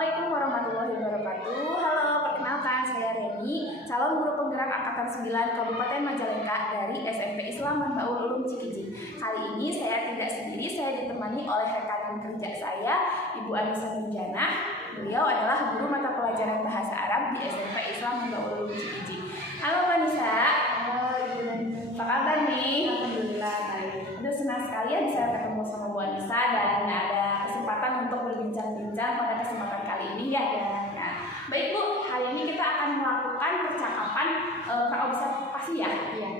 Assalamualaikum warahmatullahi wabarakatuh. Halo, perkenalkan saya Reni, calon guru penggerak angkatan 9 Kabupaten Majalengka dari SMP Islam Manbaul Ulum Cikijing. Kali ini saya tidak sendiri, saya ditemani oleh rekan kerja saya, Ibu Anissa Nurjanah. Beliau adalah guru mata pelajaran bahasa Arab di SMP Islam Manbaul Ulum Cikijing. Halo Mbak Nisa. Halo Ibu Nani. Apa kabar nih? Alhamdulillah baik. Udah senang sekali ya bisa ketemu sama Bu Anissa dan ada kesempatan untuk berbincang-bincang pada kesempatan kali ini ya. Nah, baik Bu, hari ini kita akan melakukan percakapan praobservasi ya. Iya.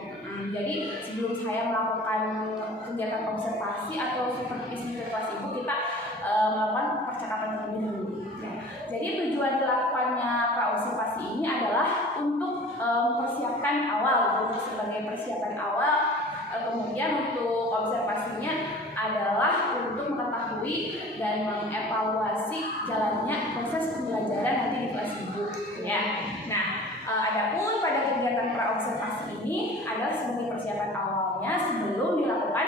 Jadi sebelum saya melakukan kegiatan observasi atau supervisi di kelas Ibu, kita melakukan percakapan terlebih dahulu. Nah, jadi tujuan dilakukannya praobservasi ini adalah untuk mempersiapkan awal, untuk sebagai persiapan awal. Kemudian untuk observasinya adalah untuk mengetahui dan mengevaluasi jalannya proses pembelajaran nanti di kelas Ibu. Ya. Nah, adapun pada kegiatan praobservasi ini adalah sebagai persiapan awalnya sebelum dilakukan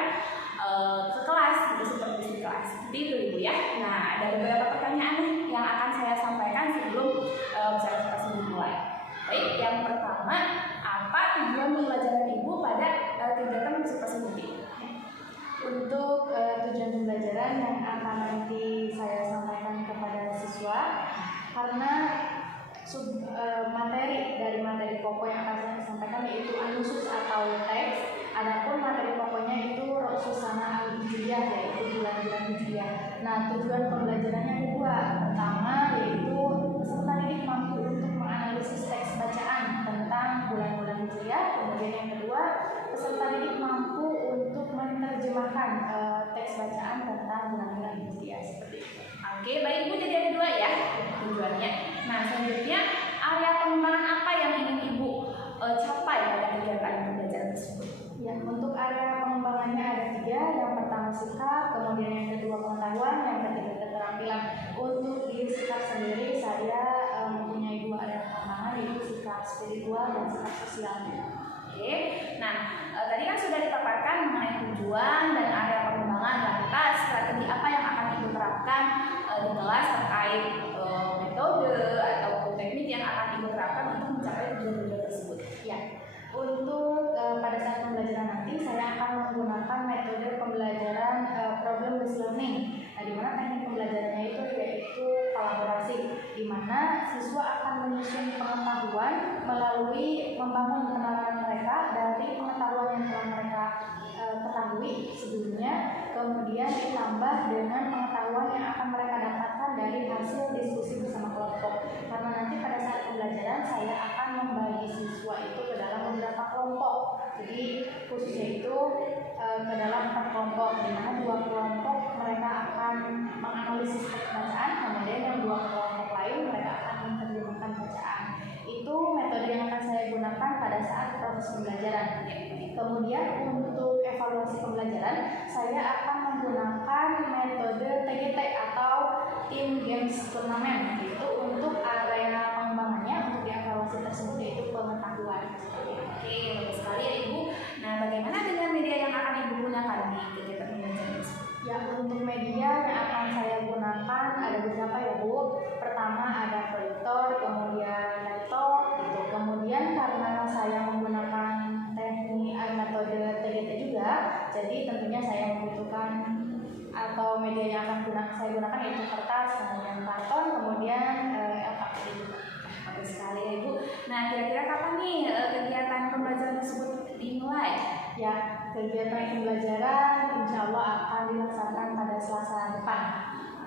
ke kelas, gitu, supervisi kelas. Seperti itu Ibu ya. Nah, ada beberapa pertanyaan nih yang akan saya sampaikan sebelum observasi dimulai. Baik, yang pertama, apa tujuan pembelajaran Ibu pada kegiatan observasi ini? Untuk tujuan pembelajaran yang akan nanti saya sampaikan kepada siswa, karena materi pokok yang akan saya sampaikan yaitu anusus atau teks. Adapun materi pokoknya itu Susana al-Hijriyah, yaitu bulan-bulan Hijriyah. Nah, tujuan pembelajarannya kedua. Pertama yaitu peserta didik mampu untuk menganalisis teks bacaan tentang bulan-bulan Hijriyah. Kemudian yang kedua, peserta didik mampu untuk menerjemahkan teks bacaan tentang bulan-bulan Hijriyah. Seperti itu. Oke, baik Bu, jadi ada dua ya tujuannya. Nah, selanjutnya area pengembangan apa yang ingin Ibu capai pada kegiatan pembelajaran tersebut? Ya, untuk area pengembangannya ada 3. Yang pertama sikap, kemudian yang kedua pengetahuan, yang ketiga keterampilan. Untuk diri sikap sendiri, saya mempunyai 2 area pengembangan, yaitu sikap spiritual dan sikap sosial. Oke, nah tadi kan sudah dipaparkan mengenai tujuan dan area pengembangan. Lantas strategi apa yang akan Ibu terapkan di kelas terkait metode atau teknik yang akan Ibu terapkan untuk mencapai tujuan-tujuan tersebut? Ya, untuk pada saat pembelajaran nanti saya akan menggunakan metode pembelajaran problem based learning. Nah, di mana teknik pembelajarannya itu yaitu kolaborasi, di mana siswa akan menyusun pengetahuan melalui membangun kenalan mereka dari pengetahuan yang telah mereka ketahui sebelumnya, kemudian ditambah dengan pengetahuan yang akan mereka dapatkan dari hasil diskusi bersama kelompok. Karena nanti pada saat pembelajaran saya akan membagi siswa itu ke dalam beberapa kelompok. Jadi khususnya itu ke dalam 4 kelompok, di mana 2 kelompok mereka akan menganalisis teks bacaan, kemudian yang 2 kelompok lain mereka akan menerjemahkan bacaan. Itu metode yang akan saya gunakan pada saat proses pembelajaran. Kemudian untuk evaluasi pembelajaran, saya akan menggunakan metode TGT atau Team Games Turnamen. Itu untuk area pengembangannya, untuk dievaluasi tersebut yaitu pengetahuan. Oke, bagus sekali ya Ibu. Nah, bagaimana dengan media yang akan Ibu gunakan di kegiatan pembelajaran tersebut? Ya, untuk media yang akan saya gunakan ada beberapa ya Bu. Pertama ada proyektor, kemudian laptop, gitu. Kemudian karena saya menggunakan teknik metode TGT juga, jadi tentunya saya membutuhkan atau media yang akan saya gunakan yaitu kertas, kemudian karton, kemudian LKP juga. Bagus sekali ya Ibu. Nah, kira-kira kapan nih kegiatan pembelajaran tersebut dimulai? Ya, kegiatan pembelajaran insya Allah akan dilaksanakan pada Selasa depan.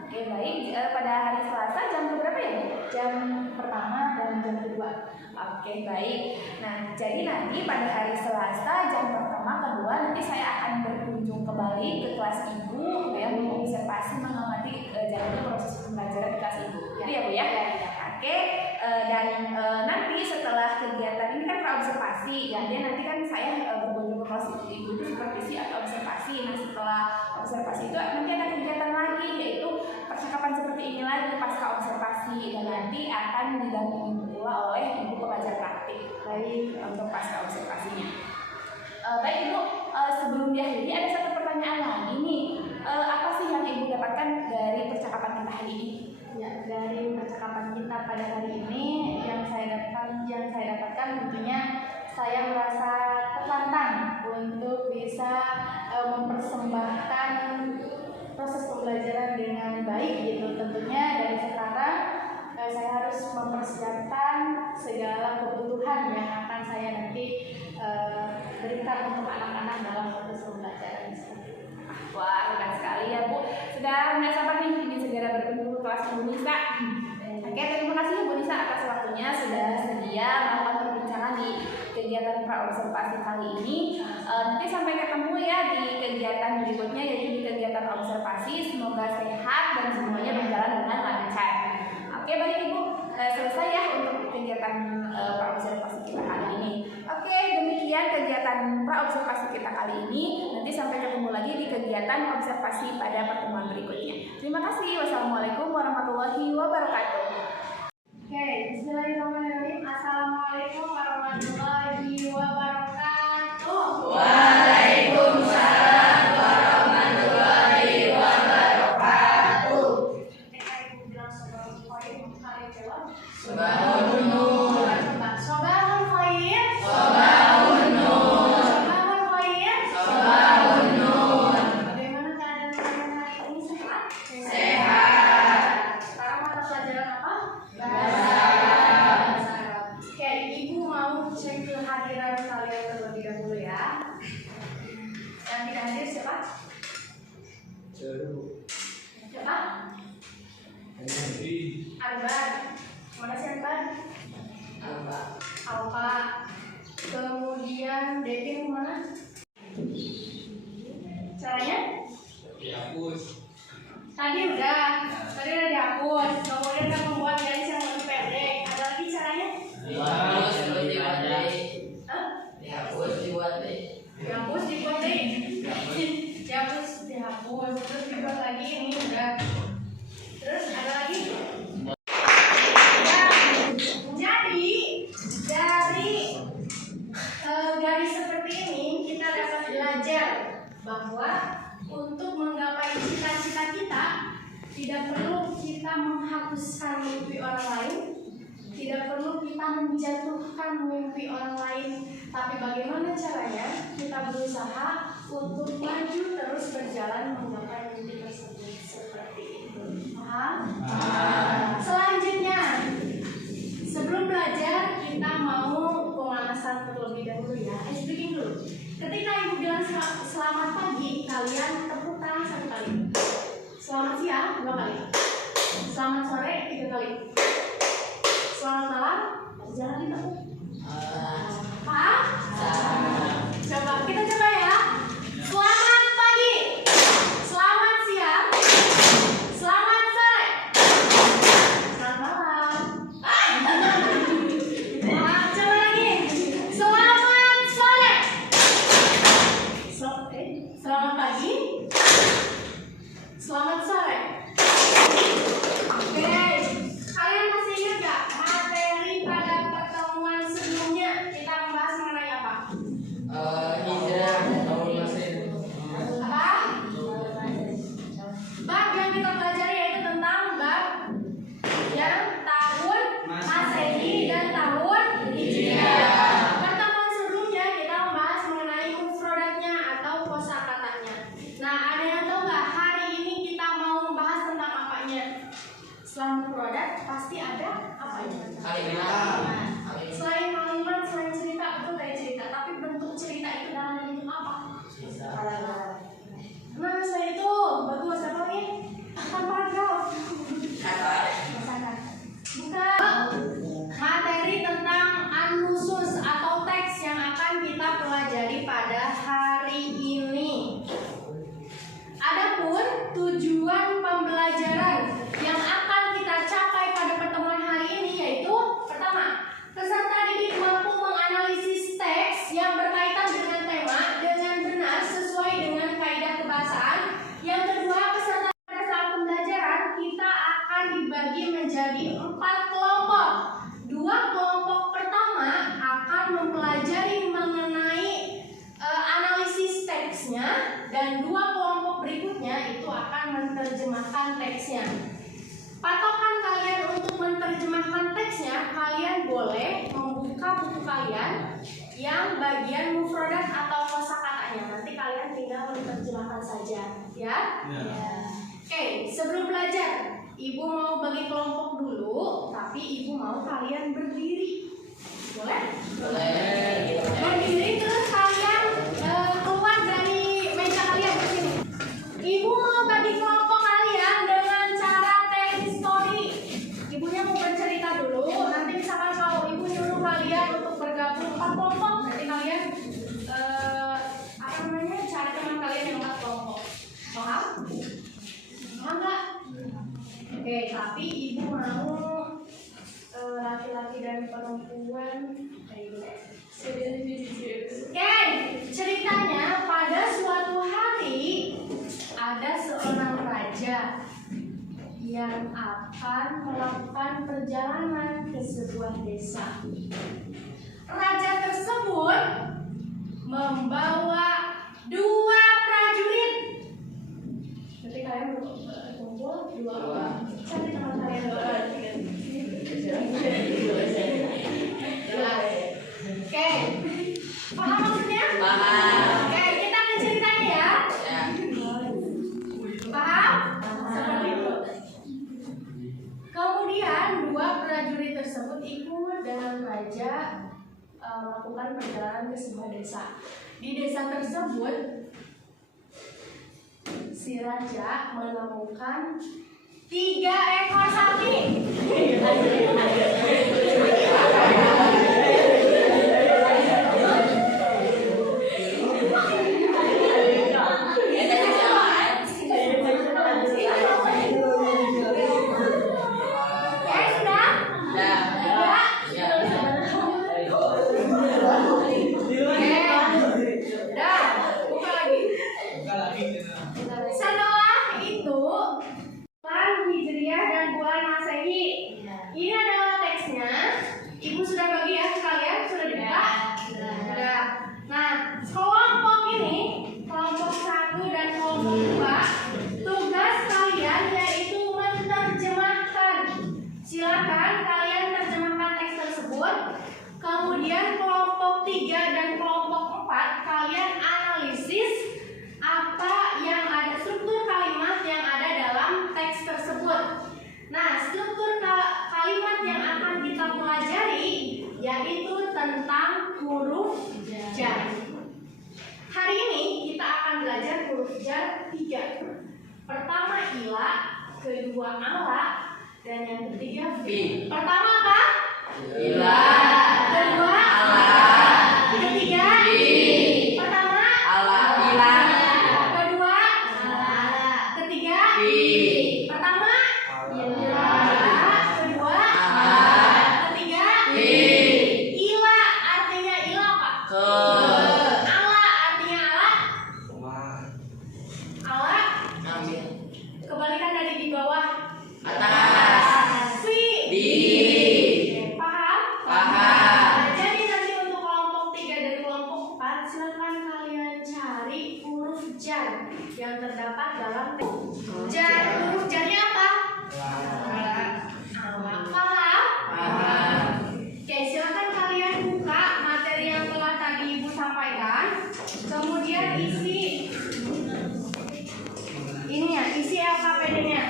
Oke, baik. Pada hari Selasa jam berapa ya Bu? Jam pertama dan jam kedua. Oke, baik. Nah, jadi nanti pada hari Selasa jam pertama, kedua nanti saya akan berkunjung kembali ke kelas Ibu ya, mengobservasi mengamati jalannya proses pembelajaran di kelas Ibu. Itu ya Bu ya? Oke, dan nanti setelah kegiatan ini kan praobservasi, kemudian nanti kan saya berkunjung ke kelas Ibu itu supervisi atau observasi. Nah, setelah observasi itu nanti ada kegiatan lagi, yaitu percakapan seperti ini lagi pasca observasi, dan nanti akan didampingi pula oleh Ibu pengajar praktik baik untuk pasca observasinya. Baik Ibu, sebelum diakhiri ada satu pertanyaan lagi nih. Apa sih yang Ibu dapatkan dari percakapan kita hari ini? Ya, dari percakapan kita pada hari ini yang saya dapatkan tentunya saya merasa tertantang untuk bisa mempersembahkan proses pembelajaran dengan baik gitu. Tentunya dari sekarang saya harus mempersiapkan segala kebutuhan yang akan saya nanti berikan untuk anak-anak dalam proses pembelajaran seperti itu. Wah, hebat sekali ya Bu. Sudah nggak sabar nih ingin segera bertemu kelas Bu Nisa. Oke, terima kasih Bu Nisa atas waktunya sudah bersedia melakukan perbincangan di kegiatan praobservasi kali ini. Nanti sampai ketemu ya di kegiatan berikutnya, yaitu di kegiatan observasi. Semoga sehat dan semuanya berjalan dengan lancar. Oke, baik Ibu, selesai ya untuk kegiatan praobservasi kita kali ini. Oke, demikian kegiatan praobservasi kita kali ini. Nanti sampai ketemu lagi di kegiatan observasi pada pertemuan berikutnya. Terima kasih. Wassalamualaikum warahmatullahi wabarakatuh. Oke, bismillahirrahmanirrahim. Assalamualaikum warahmatullahi wabarakatuh. Waalaikumsalam warahmatullahi wabarakatuh. Ibu bilang sobahul khair, kalian jawab. Sobahul nur. Coba, sobahul khair. Sobahul nur. Sobahul khair. Sobahul nur. Bagaimana keadaan kalian hari ini? Sehat? Sehat. Sekarang mata pelajaran apa? Bahasa Arab. Oke, Ibu mau cek kehadiran kalian terlebih dahulu ya. Yang tidak hadir siapa? Siapa? Arban. Mana si Arban? Alfa. Kemudian Devin mana? Caranya? Tadi udah dihapus. Kemudian kita membuat garis yang lebih pendek. Ada lagi caranya? Hah? Dihapus dibuat deh. Dihapus dibuat deh. Dihapus. Terus dibuat lagi ini udah. Terus ada lagi? Jadi dari garis seperti ini kita dapat belajar bahwa untuk menggapai cita-cita kita tidak perlu kita menghapuskan mimpi orang lain, tidak perlu kita menjatuhkan mimpi orang lain, tapi bagaimana caranya kita berusaha untuk maju terus berjalan menggapai mimpi tersebut seperti itu. Paham? Selanjutnya, sebelum belajar kita mau pemanasan terlebih dahulu ya. Speaking dulu. Ketika Ibu bilang selamat pagi, kalian tepuk tangan 1 kali. Selamat siang 2 kali. Selamat sore 3 kali. Selamat malam, jangan ditepuk. Paham? Coba kita coba ya. Selamat pagi. Selamat siang. Selamat sore. Selamat malam. Coba lagi. Selamat sore. Selamat pagi. Selamat sore. Oke. Kalian masih ingat gak materi pada pertemuan sebelumnya kita membahas mengenai apa? Hijrah tahun Mesir. Apa? Bab yang kita pelajari yaitu tentang bab yang tahun Masehi dan tahun Hijriah. Pertemuan sebelumnya kita membahas mengenai mufradatnya atau kosakatanya. Nah, ada yang tahu nggak hari ini kita mau membahas tentang apanya? Selain mufradat pasti ada apanya? Kalimat. Selain kalimat, selain cerita, betul kayak cerita. Tapi bentuk cerita itu dalam bentuk apa? Nah, selain itu bagus apa lagi? Paragraf. Bukan. Materi tentang an-nusus atau teks yang akan kita pelajari pada hari ini. Adapun tujuan pembelajaran yang akan kita capai pada pertemuan hari ini yaitu pertama, peserta didik mampu menganalisis teks yang berkaitan dengan tema dengan benar sesuai dengan kaidah kebahasaan. Yang kedua, peserta pada saat pembelajaran kita akan dibagi menjadi 4 kelompok. 2 kelompok pertama akan mempelajari mengenai analisis teksnya dan 2 kelompok berikutnya itu akan menerjemahkan teksnya. Patokan menerjemahkan teksnya, kalian boleh membuka buku kalian yang bagian mufradat atau kosakatanya. Nanti kalian tinggal menerjemahkan saja, ya. Oke, sebelum belajar, ibu mau bagi kelompok dulu, tapi ibu mau kalian berdiri. Boleh? Boleh. Berdiri terus kalian keluar dari meja kalian ke sini. Ibu mau bagi kelompok kalian dengan cara telling story. Ibunya mau bercerita dulu. Nanti misalkan kalau ibu nyuruh kalian untuk bergabung 4 kelompok, nanti kalian cari teman kalian yang 4 kelompok. Paham? Paham nggak? Oke, tapi ibu mau laki-laki dan perempuan. Oke, ceritanya pada suatu hari ada seorang raja yang akan melakukan perjalanan ke sebuah desa. Raja tersebut membawa 2 prajurit. Nanti kalian berkumpul 2 orang. Cari teman kalian 2 orang. Oke, paham maksudnya? Paham. Oke, kita akan ceritanya ya. Paham? Seperti itu. Kemudian 2 prajurit tersebut ikut dengan raja melakukan perjalanan ke sebuah desa. Di desa tersebut, si raja menemukan 3 ekor sapi. Setelah itu, bulan Hijriah dan bulan Masehi. Ini adalah teksnya. Ibu sudah bagi ya sekalian, sudah dibuka? Sudah. Nah, kelompok ini, kelompok 1 dan kelompok 2, tugas kalian yaitu menerjemahkan. Silakan kalian terjemahkan teks tersebut. Kemudian kelompok 3 dan kelompok 4, kalian analisis apa yang ada, struktur kalimat yang ada dalam teks tersebut. Nah, struktur kalimat yang akan kita pelajari yaitu tentang huruf jar. Hari ini kita akan belajar huruf jar 3. Pertama ila, kedua ala, dan yang ketiga fi. Pertama apa? Ila. Kedua Ala. Ketiga Fi. Pertama Ala. Ila. Kedua Ketiga Fi. Pertama ila. Kedua Ketiga Fi. ila artinya ila apa? Ke. Ala artinya ala. Ala Ambil. kebalikan dari di bawah. Atas. Fi. Di. Paham? Paham. Nah, jadi nanti untuk kelompok 3 dan kelompok 4, silakan kalian cari huruf jar yang terdapat dalam teks. Jar, huruf jarnya apa? Paham? Paham. Oke, silakan kalian buka materi yang telah tadi Ibu sampaikan. Kemudian isi ini ya, isi LKPD-nya.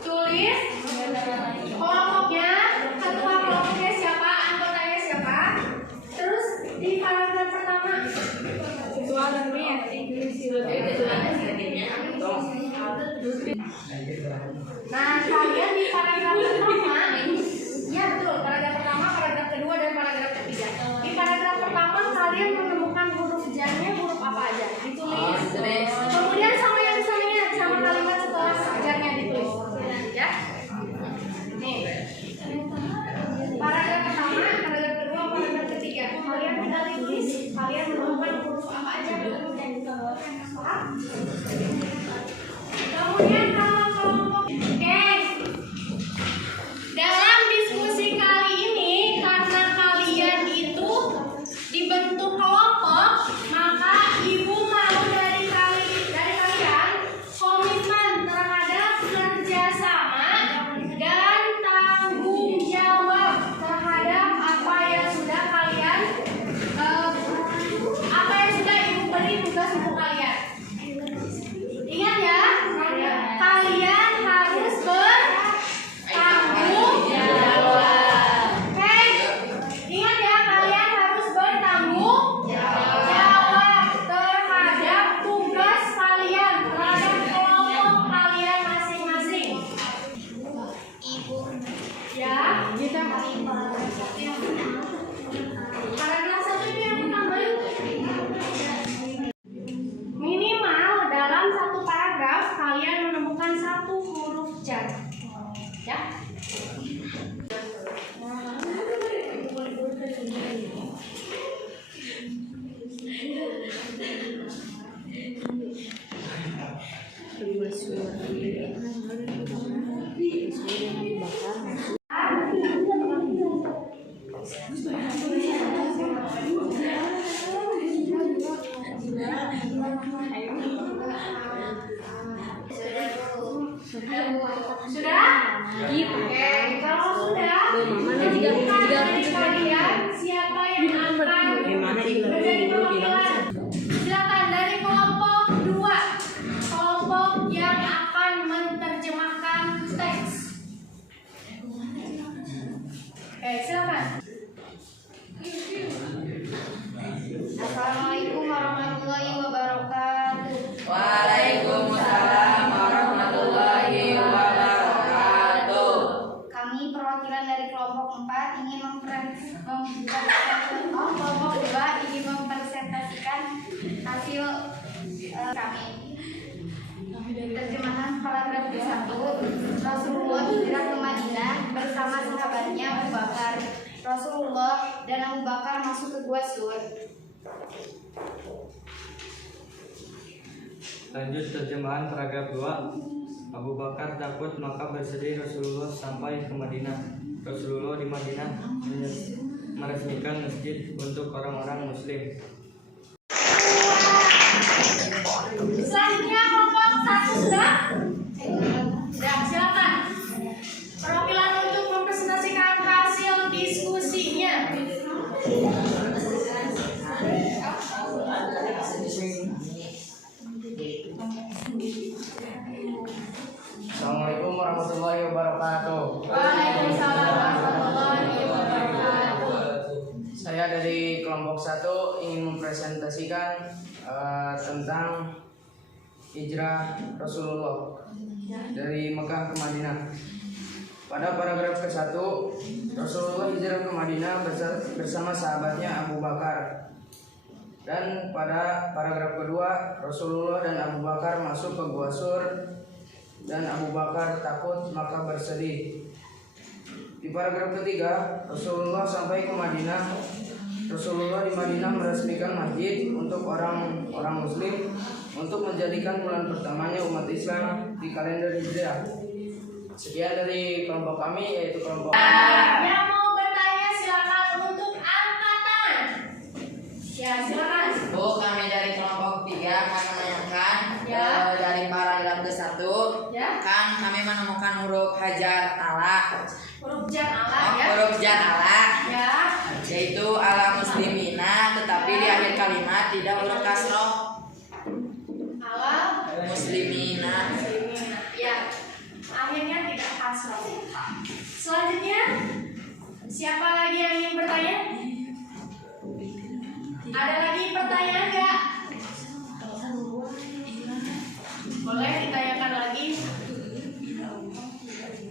Tulis kelompoknya, ketua kelompoknya siapa, anggotanya siapa. Terus di paragraf pertama, nah kalian di paragraf pertama, ya betul, paragraf pertama, paragraf kedua, dan paragraf ketiga. Di paragraf pertama kalian menemukan huruf jarnya huruf apa aja, ditulis. Kemudian sama yang sampingnya, sama kalimat setelah jarnya ditulis. Ya. Nih. Paragraf pertama, paragraf kedua, paragraf ketiga. Kalian tinggal tulis, kalian menemukan huruf apa aja huruf yang ditemukan. Paham? Kemudian kalau kelompok, oke. Assalamualaikum warahmatullahi wabarakatuh. Waalaikumsalam warahmatullahi wabarakatuh. Kami perwakilan dari kelompok 4 ingin kelompok 2 ingin mempresentasikan hasil kami. Terjemahan paragraf ke-1. Rasulullah hijrah ke Madinah bersama sahabatnya Abu Bakar. Rasulullah dan Abu Bakar masuk ke Gua Sur. Lanjut terjemahan paragraf 2. Abu Bakar takut maka bersedih Rasulullah sampai ke Madinah. Rasulullah di Madinah meresmikan masjid untuk orang-orang muslim. Selanjutnya kelompok 1 sudah? Sudah, silakan. Perwakilan untuk mempresentasikan hasil diskusinya. Assalamualaikum warahmatullahi wabarakatuh. Waalaikumsalam warahmatullahi wabarakatuh. Saya dari kelompok 1 ingin mempresentasikan tentang hijrah Rasulullah dari Mekah ke Madinah. Pada paragraf ke-1, Rasulullah hijrah ke Madinah bersama sahabatnya Abu Bakar. Dan pada paragraf kedua, Rasulullah dan Abu Bakar masuk ke Gua Sur dan Abu Bakar takut maka bersedih. Di paragraf ketiga, Rasulullah sampai ke Madinah. Rasulullah di Madinah meresmikan masjid untuk orang muslim untuk menjadikan bulan pertamanya umat Islam di kalender Hijriah. Sekian dari kelompok kami, yaitu kelompok. Yang mau bertanya silakan untuk angkat tangan. Ya, silakan. Bu, kami dari kelompok 3 akan menanyakan Ya. dari paragraf ke-1. Ya. Kan kami menemukan huruf hajar ala, Huruf jar Allah ya. huruf jar ala, Ya. yaitu ala muslimina, tetapi di akhir kalimat tidak huruf kasroh. Ala Muslimina. muslimina. Ya. Akhirnya tidak kasroh. Selanjutnya siapa lagi yang ingin bertanya? Ada lagi pertanyaan nggak? Boleh ditanyakan lagi?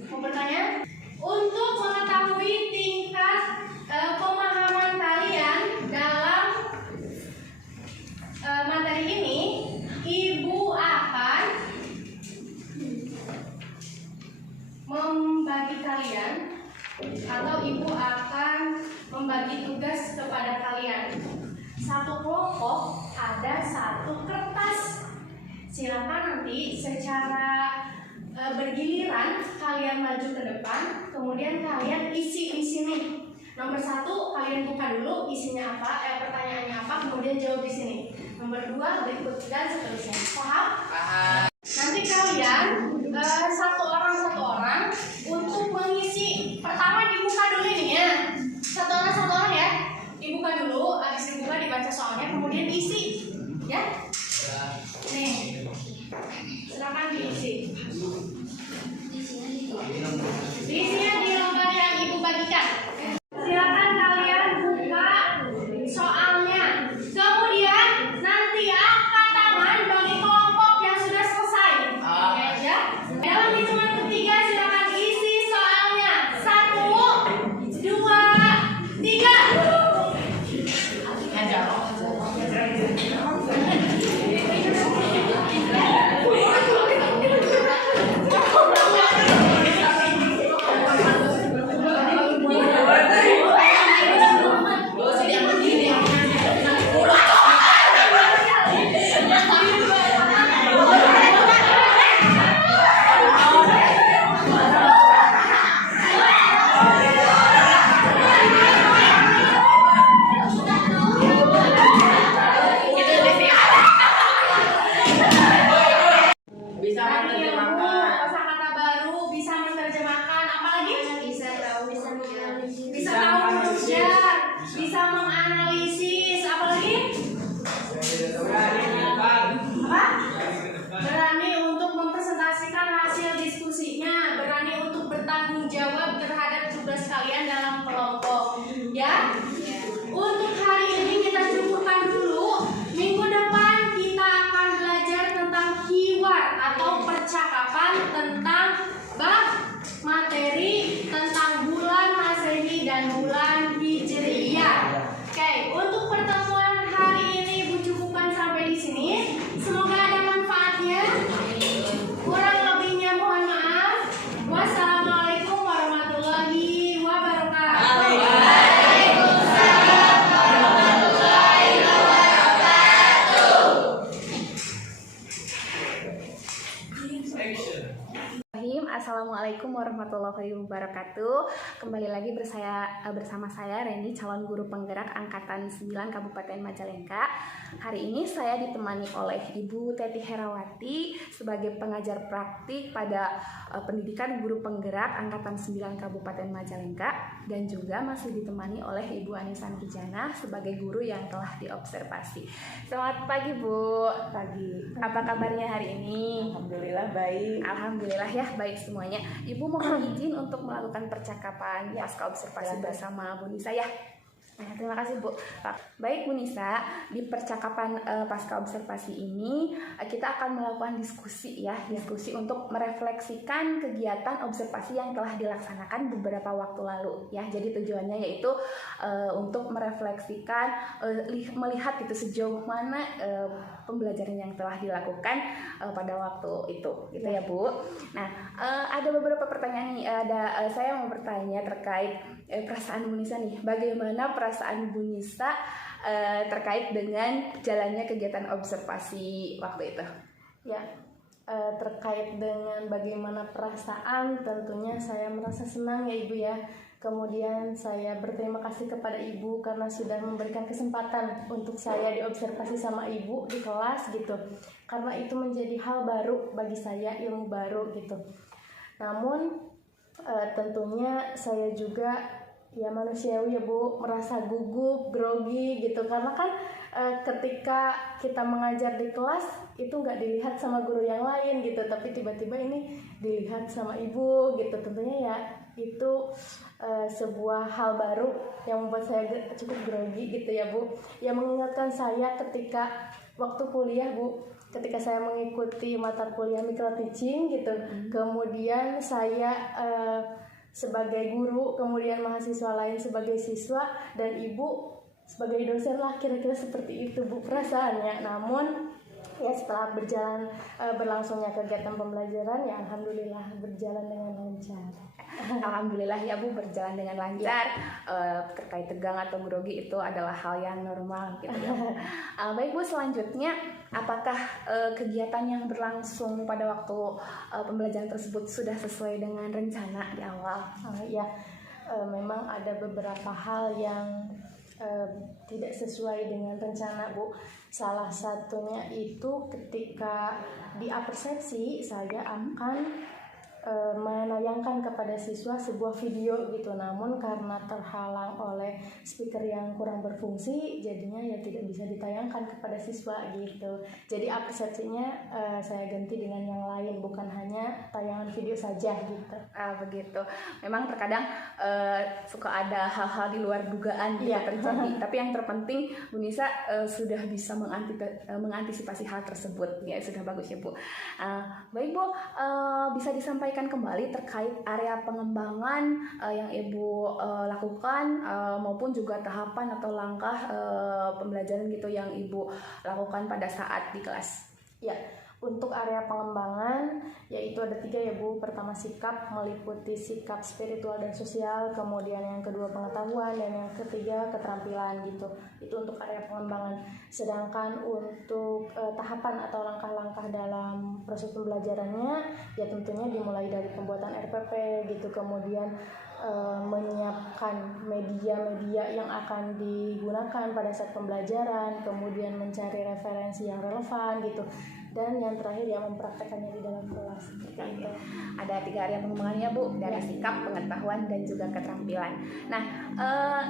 Mau bertanya? Untuk mengetahui tingkat pemahaman kalian dalam materi ini, Ibu akan membagi kalian atau Ibu akan membagi tugas kepada kalian. Satu kelompok ada satu kertas. Silakan nanti secara bergiliran kalian maju ke depan, kemudian kalian isi di sini. Nomor 1 kalian buka dulu isinya apa, pertanyaannya apa, kemudian jawab di sini. Nomor 2 berikut dan seterusnya. Paham? Paham. Nanti kalian satu orang untuk mengisi. Pertama dibuka dulu ini ya. Satu orang ya. Dibuka dulu, habis dibuka dibaca soalnya, kemudian isi. Ya. Nih. Silakan diisi. Diisinya di lembar yang Ibu bagikan. Silakan kalian buka soalnya. Kemudian nanti angkat tangan bagi kelompok yang sudah selesai warahmatullahi wabarakatuh. Kembali lagi bersama saya Reni, calon guru penggerak angkatan 9 Kabupaten Majalengka. Hari ini saya ditemani oleh Ibu Teti Herawati sebagai pengajar praktik pada pendidikan guru penggerak angkatan 9 Kabupaten Majalengka, dan juga masih ditemani oleh Ibu Anisan Kijana sebagai guru yang telah diobservasi. Selamat pagi Bu. Pagi. Apa kabarnya hari ini? Alhamdulillah baik. Alhamdulillah ya, baik semuanya. Ibu mohon izin untuk melakukan percakapan pasca observasi bersama Bu Nisa ya. Nah, terima kasih Bu. Baik Bu Nisa, di percakapan pasca observasi ini kita akan melakukan diskusi untuk merefleksikan kegiatan observasi yang telah dilaksanakan beberapa waktu lalu ya. Jadi tujuannya yaitu untuk merefleksikan, melihat itu sejauh mana pembelajaran yang telah dilakukan pada waktu itu, gitu ya Bu. Nah, ada beberapa pertanyaan nih. Saya mau bertanya terkait perasaan Bu Nisa nih. Bagaimana perasaan Bu Nisa terkait dengan jalannya kegiatan observasi waktu itu? Ya, terkait dengan bagaimana perasaan, tentunya saya merasa senang ya Ibu ya. Kemudian saya berterima kasih kepada Ibu karena sudah memberikan kesempatan untuk saya diobservasi sama Ibu di kelas gitu. Karena itu menjadi hal baru bagi saya, ilmu baru gitu. Namun tentunya saya juga ya manusiawi ya Bu, merasa gugup, grogi gitu. Karena kan ketika kita mengajar di kelas itu nggak dilihat sama guru yang lain gitu, tapi tiba-tiba ini dilihat sama Ibu gitu. Tentunya ya itu sebuah hal baru yang membuat saya cukup grogi gitu ya Bu. Yang mengingatkan saya ketika waktu kuliah Bu, ketika saya mengikuti mata kuliah micro teaching gitu. Kemudian saya sebagai guru, kemudian mahasiswa lain sebagai siswa, dan Ibu sebagai dosen lah, kira-kira seperti itu Bu perasaannya. Namun ya setelah berlangsungnya kegiatan pembelajaran ya alhamdulillah berjalan dengan lancar. Alhamdulillah ya Bu, berjalan dengan lancar. Terkait tegang atau grogi itu adalah hal yang normal gitu ya. Baik Bu, selanjutnya apakah kegiatan yang berlangsung pada waktu pembelajaran tersebut sudah sesuai dengan rencana di awal? Memang ada beberapa hal yang tidak sesuai dengan rencana Bu. Salah satunya itu ketika di apersepsi saya akan menayangkan kepada siswa sebuah video gitu, namun karena terhalang oleh speaker yang kurang berfungsi, jadinya ya tidak bisa ditayangkan kepada siswa gitu. Jadi apersepsinya saya ganti dengan yang lain, bukan hanya tayangan video saja gitu. Begitu. Memang terkadang suka ada hal-hal di luar dugaan gitu terjadi. Tapi yang terpenting Bu Nisa sudah bisa mengantisipasi hal tersebut. Ya sudah bagus ya Bu. Baik Bu, bisa disampaikan kembali terkait area pengembangan yang Ibu lakukan maupun juga tahapan atau langkah pembelajaran gitu yang Ibu lakukan pada saat di kelas. Ya, untuk area pengembangan yaitu ada 3 ya Bu. Pertama sikap, meliputi sikap spiritual dan sosial, kemudian yang kedua pengetahuan, dan yang ketiga keterampilan gitu. Itu untuk area pengembangan. Sedangkan untuk tahapan atau langkah-langkah dalam proses pembelajarannya ya tentunya dimulai dari pembuatan RPP gitu, kemudian menyiapkan media-media yang akan digunakan pada saat pembelajaran, kemudian mencari referensi yang relevan gitu, dan yang terakhir ya mempraktekannya di dalam kelas. Gitu. Ada 3 area pengembangannya Bu, dari sikap, pengetahuan, dan juga keterampilan. Nah,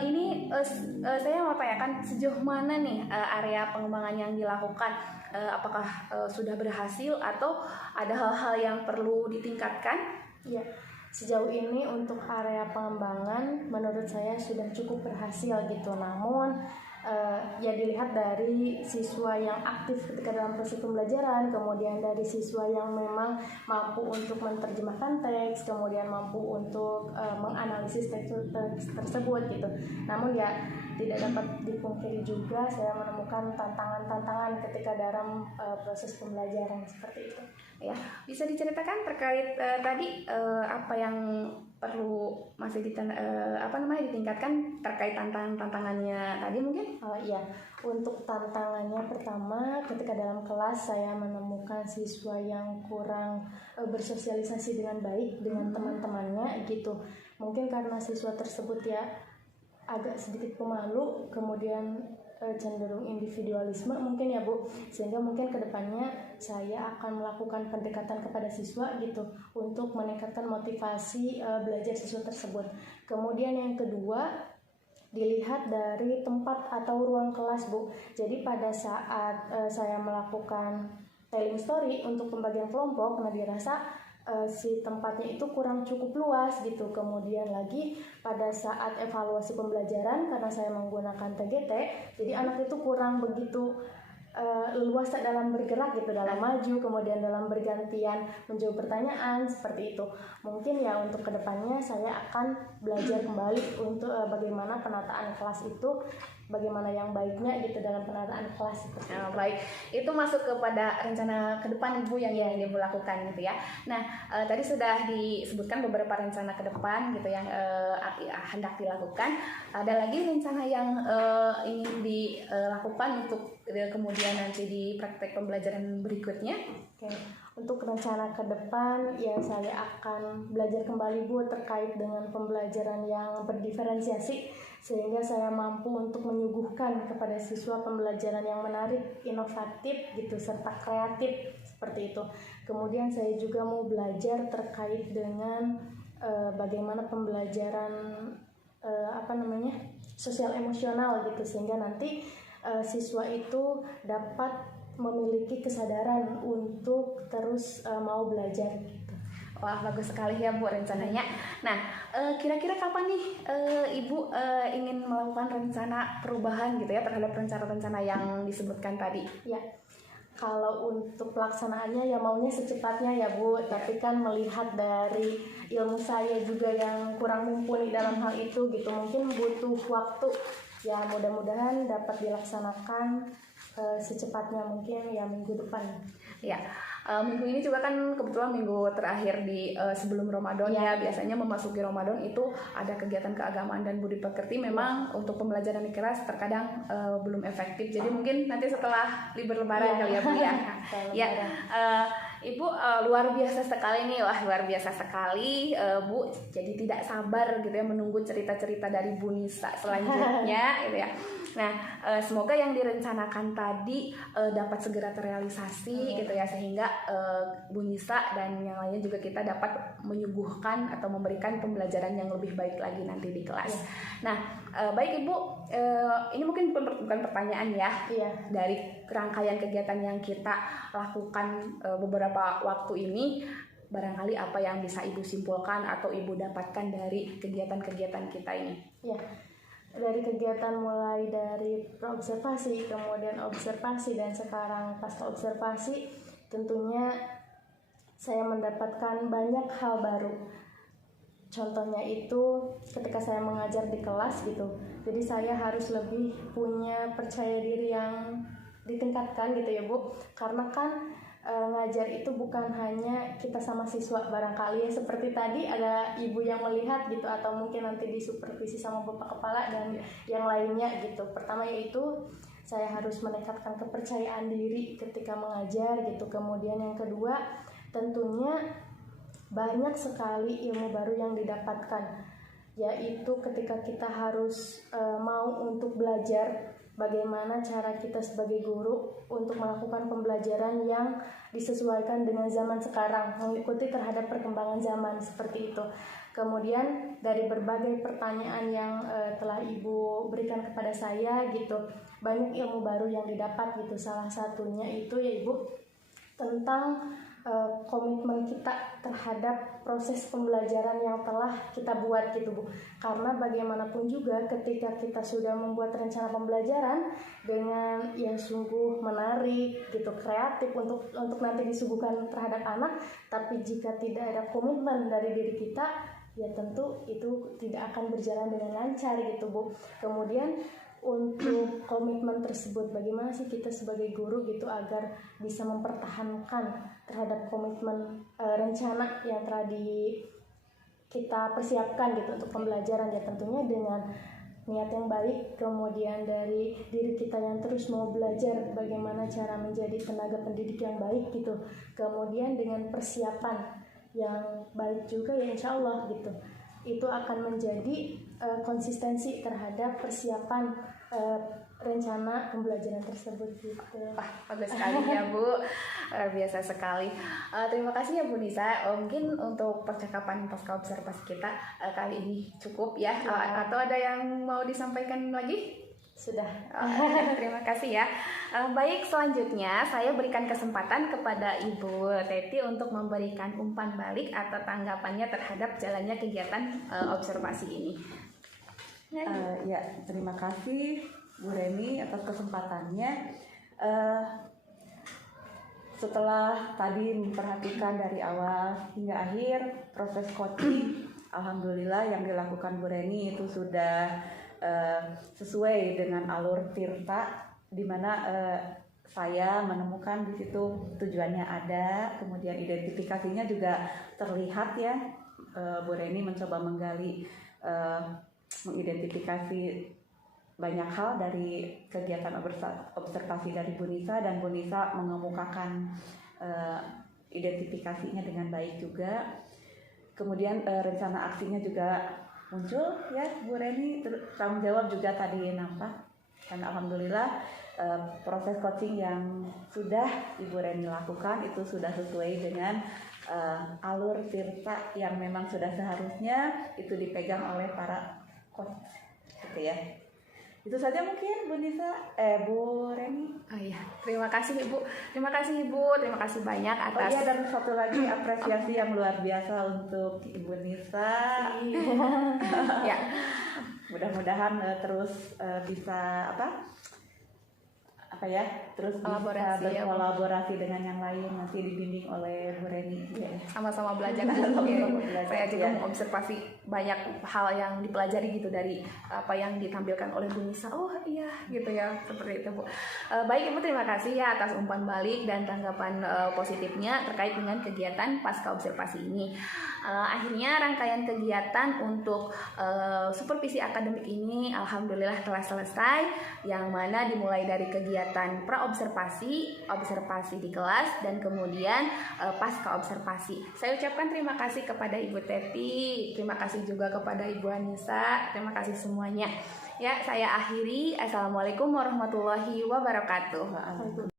ini saya mau tanyakan sejauh mana nih area pengembangan yang dilakukan? Apakah sudah berhasil atau ada hal-hal yang perlu ditingkatkan? Ya, sejauh ini untuk area pengembangan menurut saya sudah cukup berhasil gitu. Namun ya dilihat dari siswa yang aktif ketika dalam proses pembelajaran, kemudian dari siswa yang memang mampu untuk menerjemahkan teks, kemudian mampu untuk menganalisis teks tersebut gitu. Namun ya tidak dapat dipungkiri juga saya menemukan tantangan-tantangan ketika dalam proses pembelajaran seperti itu. Ya, bisa diceritakan terkait tadi apa yang perlu masih ditingkatkan terkait tantangannya tadi mungkin? Iya, untuk tantangannya pertama ketika dalam kelas saya menemukan siswa yang kurang bersosialisasi dengan baik dengan teman-temannya gitu. Mungkin karena siswa tersebut ya agak sedikit pemalu, kemudian cenderung individualisme mungkin ya Bu, sehingga mungkin kedepannya saya akan melakukan pendekatan kepada siswa gitu untuk meningkatkan motivasi belajar siswa tersebut. Kemudian yang kedua, dilihat dari tempat atau ruang kelas Bu. Jadi pada saat saya melakukan telling story untuk pembagian kelompok, nah dirasa si tempatnya itu kurang cukup luas gitu. Kemudian lagi pada saat evaluasi pembelajaran, karena saya menggunakan TGT, jadi anak itu kurang begitu leluasa dalam bergerak gitu, dalam maju, kemudian dalam bergantian menjawab pertanyaan seperti itu. Mungkin ya untuk kedepannya saya akan belajar kembali untuk bagaimana penataan kelas itu, bagaimana yang baiknya gitu dalam penataan kelas seperti itu. Baik, itu masuk kepada rencana ke depan Ibu yang Ibu lakukan gitu ya. Nah, tadi sudah disebutkan beberapa rencana ke depan gitu yang hendak dilakukan. Ada lagi rencana yang ingin dilakukan untuk kemudian nanti di praktek pembelajaran berikutnya? Oke. Untuk rencana ke depan ya saya akan belajar kembali Bu terkait dengan pembelajaran yang berdiferensiasi, sehingga saya mampu untuk menyuguhkan kepada siswa pembelajaran yang menarik, inovatif gitu, serta kreatif seperti itu. Kemudian saya juga mau belajar terkait dengan bagaimana pembelajaran sosial emosional gitu, sehingga nanti siswa itu dapat memiliki kesadaran untuk terus mau belajar gitu. Wah, bagus sekali ya Bu rencananya. Nah, kira-kira kapan nih Ibu ingin melakukan rencana perubahan gitu ya terhadap rencana-rencana yang disebutkan tadi? Ya, kalau untuk pelaksanaannya ya maunya secepatnya ya Bu, tapi kan melihat dari ilmu saya juga yang kurang mumpuni dalam hal itu gitu, mungkin butuh waktu. Ya mudah-mudahan dapat dilaksanakan secepatnya, mungkin ya minggu depan. Ya, minggu ini juga kan kebetulan minggu terakhir di sebelum Ramadan ya. Biasanya memasuki Ramadan itu ada kegiatan keagamaan dan budi pekerti. Memang untuk pembelajaran di kelas terkadang belum efektif. Jadi mungkin nanti setelah libur Lebaran kali ya Bu ya. Ya, Ibu luar biasa sekali nih, luar biasa sekali Bu. Jadi tidak sabar gitu ya menunggu cerita-cerita dari Bu Nisa selanjutnya gitu ya. Nah, semoga yang direncanakan tadi dapat segera terrealisasi gitu ya, sehingga Bu Nisa dan yang lainnya juga kita dapat menyuguhkan atau memberikan pembelajaran yang lebih baik lagi nanti di kelas. Nah, baik Ibu, ini mungkin bukan pertanyaan ya. Dari rangkaian kegiatan yang kita lakukan beberapa waktu ini, barangkali apa yang bisa Ibu simpulkan atau Ibu dapatkan dari kegiatan-kegiatan kita ini? Ya, dari kegiatan mulai dari praobservasi, kemudian observasi, dan sekarang pasca observasi, tentunya saya mendapatkan banyak hal baru. Contohnya itu ketika saya mengajar di kelas gitu, jadi saya harus lebih punya percaya diri yang ditingkatkan gitu ya Bu, karena kan ngajar itu bukan hanya kita sama siswa, barangkali ya seperti tadi ada ibu yang melihat gitu, atau mungkin nanti disupervisi sama bapak kepala dan yang lainnya gitu. Pertama yaitu saya harus meningkatkan kepercayaan diri ketika mengajar gitu. Kemudian yang kedua, tentunya banyak sekali ilmu baru yang didapatkan, yaitu ketika kita harus mau untuk belajar, bagaimana cara kita sebagai guru untuk melakukan pembelajaran yang disesuaikan dengan zaman sekarang, mengikuti terhadap perkembangan zaman seperti itu. Kemudian dari berbagai pertanyaan yang telah Ibu berikan kepada saya gitu, banyak ilmu baru yang didapat gitu. Salah satunya itu ya Ibu, tentang komitmen kita terhadap proses pembelajaran yang telah kita buat gitu Bu. Karena bagaimanapun juga ketika kita sudah membuat rencana pembelajaran dengan yang sungguh menarik gitu, kreatif untuk nanti disuguhkan terhadap anak, tapi jika tidak ada komitmen dari diri kita, ya tentu itu tidak akan berjalan dengan lancar gitu Bu. Kemudian untuk komitmen tersebut. Bagaimana sih kita sebagai guru gitu agar bisa mempertahankan terhadap komitmen rencana yang telah kita persiapkan gitu untuk pembelajaran, ya tentunya dengan niat yang baik, kemudian dari diri kita yang terus mau belajar bagaimana cara menjadi tenaga pendidik yang baik gitu, kemudian dengan persiapan yang baik juga ya insya Allah gitu, itu akan menjadi konsistensi terhadap persiapan rencana pembelajaran tersebut gitu. Wah, bagus sekali ya Bu, luar biasa sekali. Terima kasih ya Bu Nisa. Mungkin untuk percakapan pasca observasi kita kali ini cukup ya. Atau ada yang mau disampaikan lagi? Sudah. Terima kasih ya. Baik, selanjutnya saya berikan kesempatan kepada Ibu Teti untuk memberikan umpan balik atau tanggapannya terhadap jalannya kegiatan observasi ini. Ya, terima kasih Bu Reni atas kesempatannya. Setelah tadi memperhatikan dari awal hingga akhir proses coaching, alhamdulillah yang dilakukan Bu Reni itu sudah sesuai dengan alur Tirta, di mana saya menemukan di situ tujuannya ada, kemudian identifikasinya juga terlihat ya. Bu Reni mencoba menggali, mengidentifikasi banyak hal dari kegiatan observasi dari Bu Nisa, dan Bu Nisa mengemukakan identifikasinya dengan baik juga. Kemudian rencana aksinya juga muncul ya Bu Reni, tanggung jawab juga tadi nampak, dan alhamdulillah proses coaching yang sudah Ibu Reni lakukan itu sudah sesuai dengan alur Tirta yang memang sudah seharusnya itu dipegang oleh para coach gitu ya. Itu saja mungkin Bu Nisa, Bu Reni. Oh iya, terima kasih Ibu. Terima kasih Ibu, terima kasih banyak atas. Oh iya, dan satu lagi apresiasi yang luar biasa untuk Ibu Nisa. Ya, Mudah-mudahan terus bisa terus Kolaborasi, bisa ya, Bu. berkolaborasi dengan yang lain, nanti dibimbing oleh Bu Reni. Ya. sama-sama belajar. Sama-sama belajar, Saya juga ya. mengobservasi banyak hal yang dipelajari gitu dari apa yang ditampilkan oleh Bu Nisa. Oh iya gitu ya, seperti itu Bu. Baik Ibu, terima kasih ya atas umpan balik dan tanggapan positifnya terkait dengan kegiatan pasca observasi ini. Akhirnya rangkaian kegiatan untuk supervisi akademik ini alhamdulillah telah selesai, yang mana dimulai dari kegiatan pra-observasi, observasi di kelas, dan kemudian pasca observasi. Saya ucapkan terima kasih kepada Ibu Teti, terima kasih juga kepada Ibu Anissa, terima kasih semuanya. Ya, saya akhiri. Assalamualaikum warahmatullahi wabarakatuh.